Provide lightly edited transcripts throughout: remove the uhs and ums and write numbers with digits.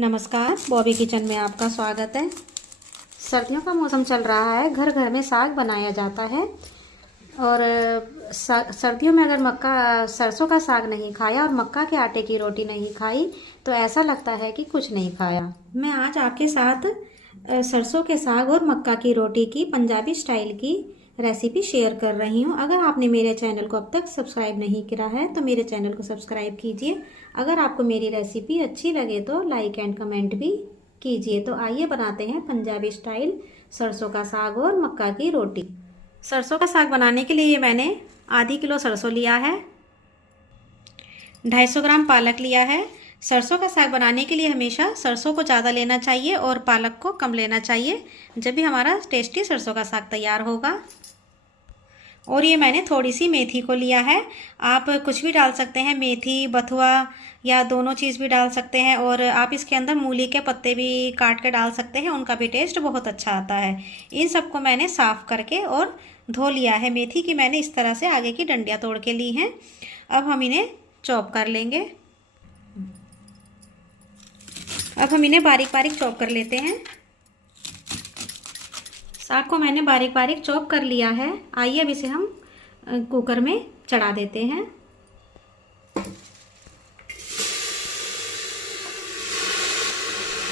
नमस्कार, बॉबी किचन में आपका स्वागत है। सर्दियों का मौसम चल रहा है, घर घर में साग बनाया जाता है। और सर्दियों में अगर सरसों का साग नहीं खाया और मक्का के आटे की रोटी नहीं खाई तो ऐसा लगता है कि कुछ नहीं खाया। मैं आज आपके साथ सरसों के साग और मक्का की रोटी की पंजाबी स्टाइल की रेसिपी शेयर कर रही हूँ। अगर आपने मेरे चैनल को अब तक सब्सक्राइब नहीं किया है तो मेरे चैनल को सब्सक्राइब कीजिए। अगर आपको मेरी रेसिपी अच्छी लगे तो लाइक एंड कमेंट भी कीजिए। तो आइए बनाते हैं पंजाबी स्टाइल सरसों का साग और मक्का की रोटी। सरसों का साग बनाने के लिए मैंने आधी किलो सरसों लिया है, 250 ग्राम पालक लिया है। सरसों का साग बनाने के लिए हमेशा सरसों को ज़्यादा लेना चाहिए और पालक को कम लेना चाहिए, जब भी हमारा टेस्टी सरसों का साग तैयार होगा। और ये मैंने थोड़ी सी मेथी को लिया है। आप कुछ भी डाल सकते हैं, मेथी, बथुआ या दोनों चीज़ भी डाल सकते हैं। और आप इसके अंदर मूली के पत्ते भी काट के डाल सकते हैं, उनका भी टेस्ट बहुत अच्छा आता है। इन सबको मैंने साफ़ करके और धो लिया है। मेथी की मैंने इस तरह से आगे की डंडियाँ तोड़ के ली हैं। अब हम इन्हें चॉप कर लेंगे। अब हम इन्हें बारीक बारीक चॉप कर लेते हैं। साग को मैंने बारीक बारीक चॉप कर लिया है। आइए अब इसे हम कुकर में चढ़ा देते हैं।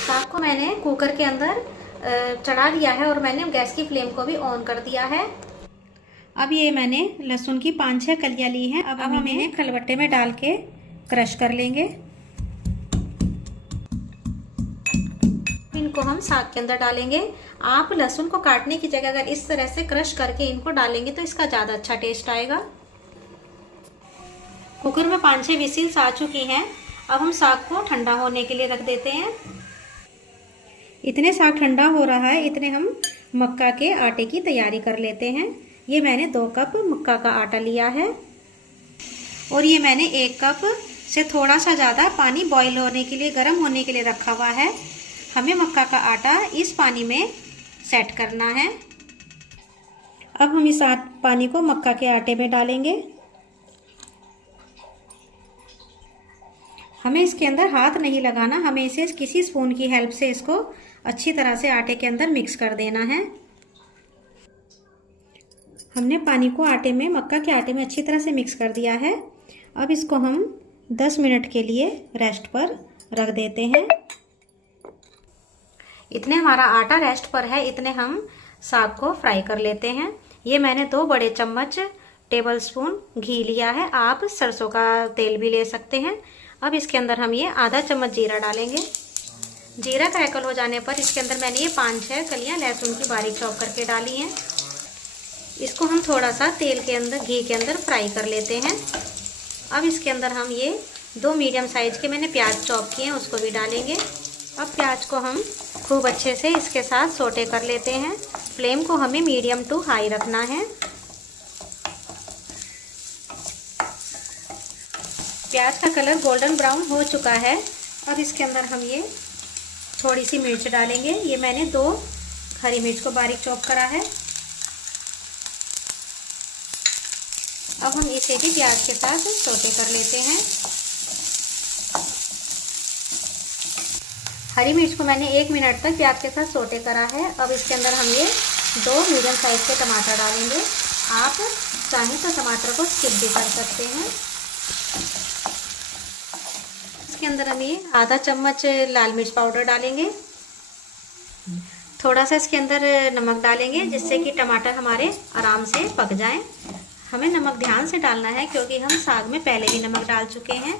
साग को मैंने कुकर के अंदर चढ़ा दिया है और मैंने गैस की फ्लेम को भी ऑन कर दिया है। अब ये मैंने लहसुन की 5-6 कलियां ली हैं। अब हम इन्हें खलबट्टे में डाल के क्रश कर लेंगे। इनको हम साग के अंदर डालेंगे। आप लहसुन को काटने की जगह अगर इस तरह से क्रश करके इनको डालेंगे तो इसका ज़्यादा अच्छा टेस्ट आएगा। कुकर में 5-6 विसिल्स आ चुकी हैं। अब हम साग को ठंडा होने के लिए रख देते हैं। इतने साग ठंडा हो रहा है, इतने हम मक्का के आटे की तैयारी कर लेते हैं। ये मैंने 2 कप मक्का का आटा लिया है और ये मैंने 1 कप से थोड़ा सा ज़्यादा पानी बॉईल होने के लिए, गर्म होने के लिए रखा हुआ है। हमें मक्का का आटा इस पानी में सेट करना है। अब हम इस पानी को मक्का के आटे में डालेंगे। हमें इसके अंदर हाथ नहीं लगाना, हमें इसे किसी स्पून की हेल्प से इसको अच्छी तरह से आटे के अंदर मिक्स कर देना है। हमने पानी को आटे में, मक्का के आटे में अच्छी तरह से मिक्स कर दिया है। अब इसको हम 10 मिनट के लिए रेस्ट पर रख देते हैं। इतने हमारा आटा रेस्ट पर है, इतने हम साग को फ्राई कर लेते हैं। ये मैंने 2 बड़े चम्मच टेबल स्पून घी लिया है। आप सरसों का तेल भी ले सकते हैं। अब इसके अंदर हम ये आधा चम्मच जीरा डालेंगे। जीरा क्रैकल हो जाने पर इसके अंदर मैंने ये 5-6 कलियां लहसुन की बारीक चॉप करके डाली हैं। इसको हम थोड़ा सा तेल के अंदर, घी के अंदर फ्राई कर लेते हैं। अब इसके अंदर हम ये 2 मीडियम साइज के मैंने प्याज चॉप किए हैं, उसको भी डालेंगे। अब प्याज को हम खूब अच्छे से इसके साथ सोटे कर लेते हैं। फ्लेम को हमें मीडियम टू हाई रखना है। प्याज का कलर गोल्डन ब्राउन हो चुका है। अब इसके अंदर हम ये थोड़ी सी मिर्च डालेंगे। ये मैंने 2 हरी मिर्च को बारीक चॉप करा है। अब हम इसे भी प्याज के साथ सोटे कर लेते हैं। हरी मिर्च को मैंने 1 मिनट तक प्याज के साथ सोटे करा है। अब इसके अंदर हम ये 2 मीडियम साइज के टमाटर डालेंगे। आप चाहें तो टमाटर को स्किप भी कर सकते हैं। इसके अंदर हम ये आधा चम्मच लाल मिर्च पाउडर डालेंगे। थोड़ा सा इसके अंदर नमक डालेंगे जिससे कि टमाटर हमारे आराम से पक जाएं। हमें नमक ध्यान से डालना है क्योंकि हम साग में पहले भी नमक डाल चुके हैं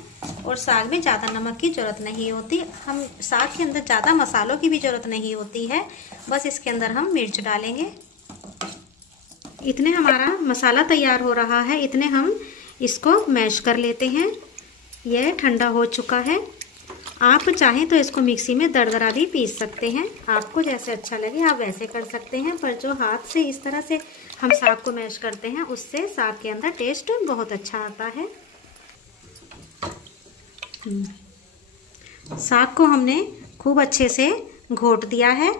और साग में ज़्यादा नमक की ज़रूरत नहीं होती। हम साग के अंदर ज़्यादा मसालों की भी ज़रूरत नहीं होती है, बस इसके अंदर हम मिर्च डालेंगे। इतने हमारा मसाला तैयार हो रहा है, इतने हम इसको मैश कर लेते हैं। यह ठंडा हो चुका है। आप चाहें तो इसको मिक्सी में दरदरा भी पीस सकते हैं। आपको जैसे अच्छा लगे आप वैसे कर सकते हैं, पर जो हाथ से इस तरह से हम साग को मैश करते हैं उससे साग के अंदर टेस्ट बहुत अच्छा आता है। साग को हमने खूब अच्छे से घोट दिया है।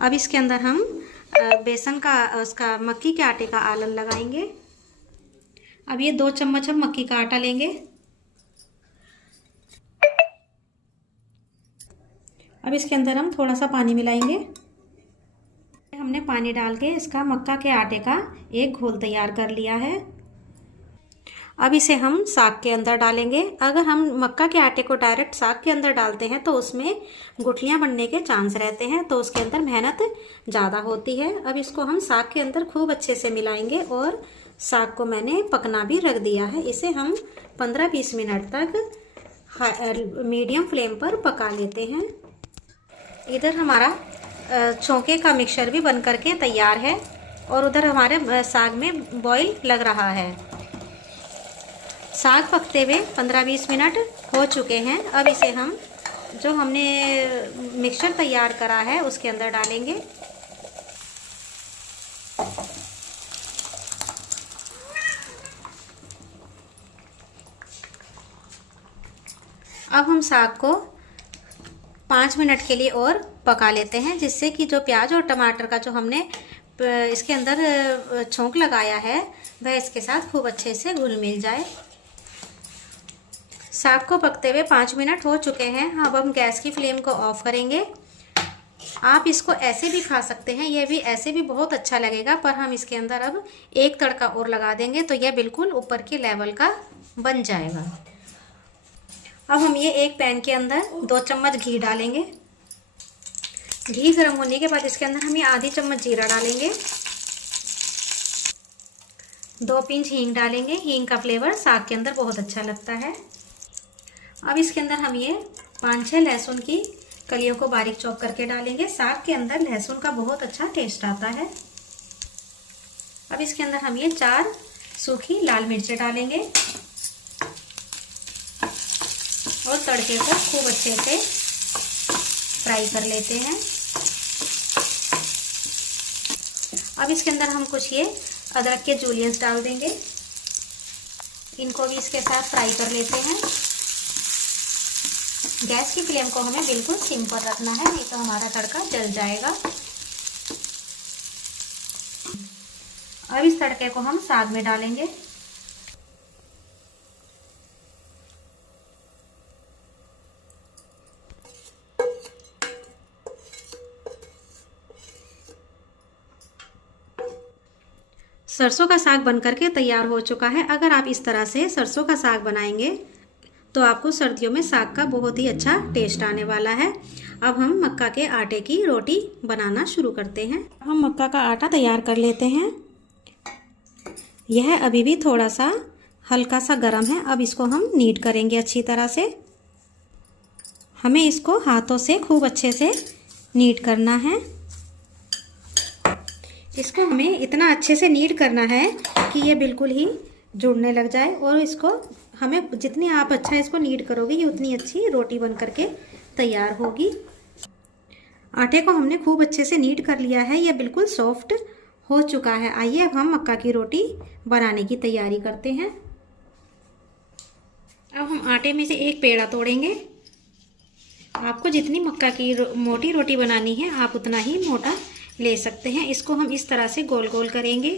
अब इसके अंदर हम बेसन का, उसका मक्की के आटे का आलन लगाएंगे। अब ये 2 चम्मच हम मक्की का आटा लेंगे अब इसके अंदर हम थोड़ा सा पानी मिलाएंगे। हमने पानी डाल के इसका मक्का के आटे का एक घोल तैयार कर लिया है। अब इसे हम साग के अंदर डालेंगे। अगर हम मक्का के आटे को डायरेक्ट साग के अंदर डालते हैं तो उसमें गुठलियां बनने के चांस रहते हैं, तो उसके अंदर मेहनत ज़्यादा होती है। अब इसको हम साग के अंदर खूब अच्छे से मिलाएंगे और साग को मैंने पकना भी रख दिया है। इसे हम 15-20 मिनट तक मीडियम फ्लेम पर पका लेते हैं। इधर हमारा चौके का मिक्सचर भी बन करके तैयार है और उधर हमारे साग में बॉईल लग रहा है। साग पकते हुए 15-20 मिनट हो चुके हैं। अब इसे हम जो हमने मिक्सचर तैयार करा है उसके अंदर डालेंगे। अब हम साग को 5 मिनट के लिए और पका लेते हैं, जिससे कि जो प्याज और टमाटर का जो हमने इसके अंदर छौंक लगाया है वह इसके साथ खूब अच्छे से घुल मिल जाए। साग को पकते हुए 5 मिनट हो चुके हैं। अब हम गैस की फ्लेम को ऑफ करेंगे। आप इसको ऐसे भी खा सकते हैं, यह भी ऐसे भी बहुत अच्छा लगेगा, पर हम इसके अंदर अब एक तड़का और लगा देंगे तो यह बिल्कुल ऊपर के लेवल का बन जाएगा। अब हम ये एक पैन के अंदर 2 चम्मच घी डालेंगे। घी गर्म होने के बाद इसके अंदर हम ये आधी चम्मच जीरा डालेंगे। 2 पिंच हींग डालेंगे। हींग का फ्लेवर साग के अंदर बहुत अच्छा लगता है। अब इसके अंदर हम ये 5-6 लहसुन की कलियों को बारीक चॉप करके डालेंगे। साग के अंदर लहसुन का बहुत अच्छा टेस्ट आता है। अब इसके अंदर हम ये 4 सूखी लाल मिर्चें डालेंगे और तड़के को खूब अच्छे से फ्राई कर लेते हैं। अब इसके अंदर हम कुछ ये अदरक के जूलियंस डाल देंगे। इनको भी इसके साथ फ्राई कर लेते हैं। गैस की फ्लेम को हमें बिल्कुल सिम पर रखना है, नहीं तो हमारा तड़का जल जाएगा। अब इस तड़के को हम साग में डालेंगे। सरसों का साग बनकर के तैयार हो चुका है। अगर आप इस तरह से सरसों का साग बनाएंगे तो आपको सर्दियों में साग का बहुत ही अच्छा टेस्ट आने वाला है। अब हम मक्का के आटे की रोटी बनाना शुरू करते हैं। हम मक्का का आटा तैयार कर लेते हैं। यह अभी भी थोड़ा सा हल्का सा गर्म है। अब इसको हम नीड करेंगे अच्छी तरह से। हमें इसको हाथों से खूब अच्छे से नीड करना है। इसको हमें इतना अच्छे से नीड करना है कि ये बिल्कुल ही जुड़ने लग जाए, और इसको हमें जितनी आप अच्छा इसको नीड करोगे ये उतनी अच्छी रोटी बन करके तैयार होगी। आटे को हमने खूब अच्छे से नीड कर लिया है। यह बिल्कुल सॉफ्ट हो चुका है। आइए अब हम मक्का की रोटी बनाने की तैयारी करते हैं। अब हम आटे में से एक पेड़ा तोड़ेंगे। आपको जितनी मक्का की मोटी रोटी बनानी है आप उतना ही मोटा ले सकते हैं। इसको हम इस तरह से गोल गोल करेंगे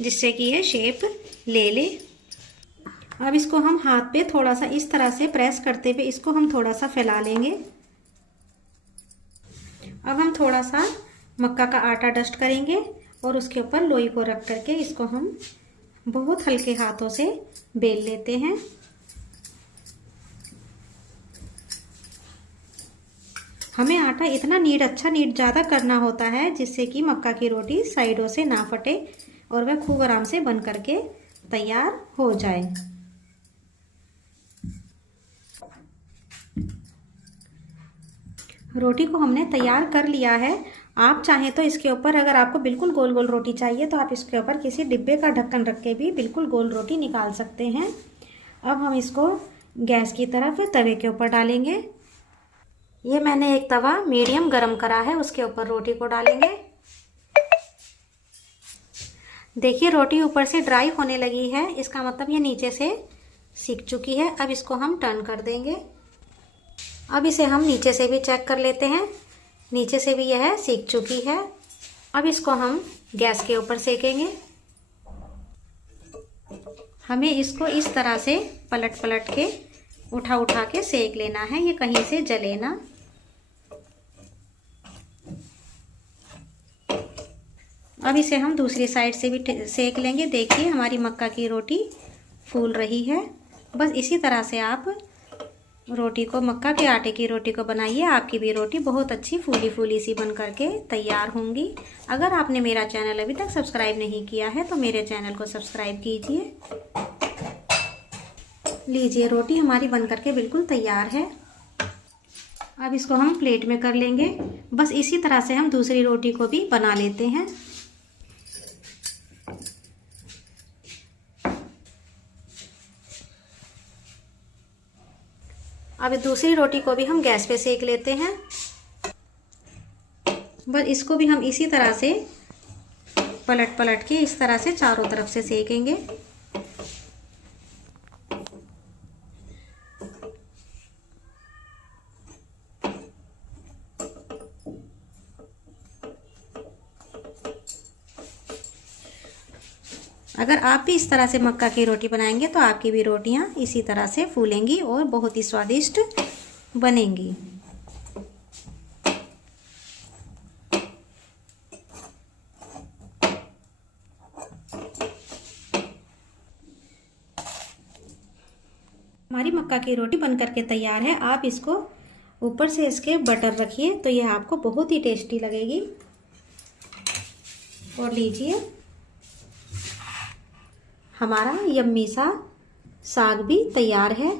जिससे कि यह शेप ले ले। अब इसको हम हाथ पे थोड़ा सा इस तरह से प्रेस करते हुए इसको हम थोड़ा सा फैला लेंगे। अब हम थोड़ा सा मक्का का आटा डस्ट करेंगे और उसके ऊपर लोई को रख करके इसको हम बहुत हल्के हाथों से बेल लेते हैं। हमें आटा इतना नीड अच्छा नीड ज़्यादा करना होता है जिससे कि मक्का की रोटी साइडों से ना फटे और वह खूब आराम से बन करके तैयार हो जाए। रोटी को हमने तैयार कर लिया है। आप चाहें तो इसके ऊपर, अगर आपको बिल्कुल गोल गोल रोटी चाहिए तो आप इसके ऊपर किसी डिब्बे का ढक्कन रख के भी बिल्कुल गोल रोटी निकाल सकते हैं। अब हम इसको गैस की तरफ तवे के ऊपर डालेंगे। ये मैंने एक तवा मीडियम गरम करा है, उसके ऊपर रोटी को डालेंगे। देखिए रोटी ऊपर से ड्राई होने लगी है, इसका मतलब ये नीचे से सिक चुकी है। अब इसको हम टर्न कर देंगे। अब इसे हम नीचे से भी चेक कर लेते हैं। नीचे से भी यह सिक चुकी है। अब इसको हम गैस के ऊपर सेकेंगे। हमें इसको इस तरह से पलट पलट के उठा उठा के सेक लेना है, ये कहीं से जले ना। अब इसे हम दूसरी साइड से भी सेक लेंगे। देखिए हमारी मक्का की रोटी फूल रही है। बस इसी तरह से आप रोटी को, मक्का के आटे की रोटी को बनाइए। आपकी भी रोटी बहुत अच्छी फूली फूली सी बन करके तैयार होंगी। अगर आपने मेरा चैनल अभी तक सब्सक्राइब नहीं किया है तो मेरे चैनल को सब्सक्राइब कीजिए। लीजिए रोटी हमारी बन करके बिल्कुल तैयार है। अब इसको हम प्लेट में कर लेंगे। बस इसी तरह से हम दूसरी रोटी को भी बना लेते हैं। अब दूसरी रोटी को भी हम गैस पे सेक लेते हैं। बस इसको भी हम इसी तरह से पलट पलट के इस तरह से चारों तरफ से सेकेंगे। अगर आप भी इस तरह से मक्का की रोटी बनाएंगे तो आपकी भी रोटियां इसी तरह से फूलेंगी और बहुत ही स्वादिष्ट बनेंगी। हमारी मक्का की रोटी बन करके तैयार है। आप इसको ऊपर से इसके बटर रखिए तो यह आपको बहुत ही टेस्टी लगेगी। और लीजिए हमारा यम्मी सा साग भी तैयार है।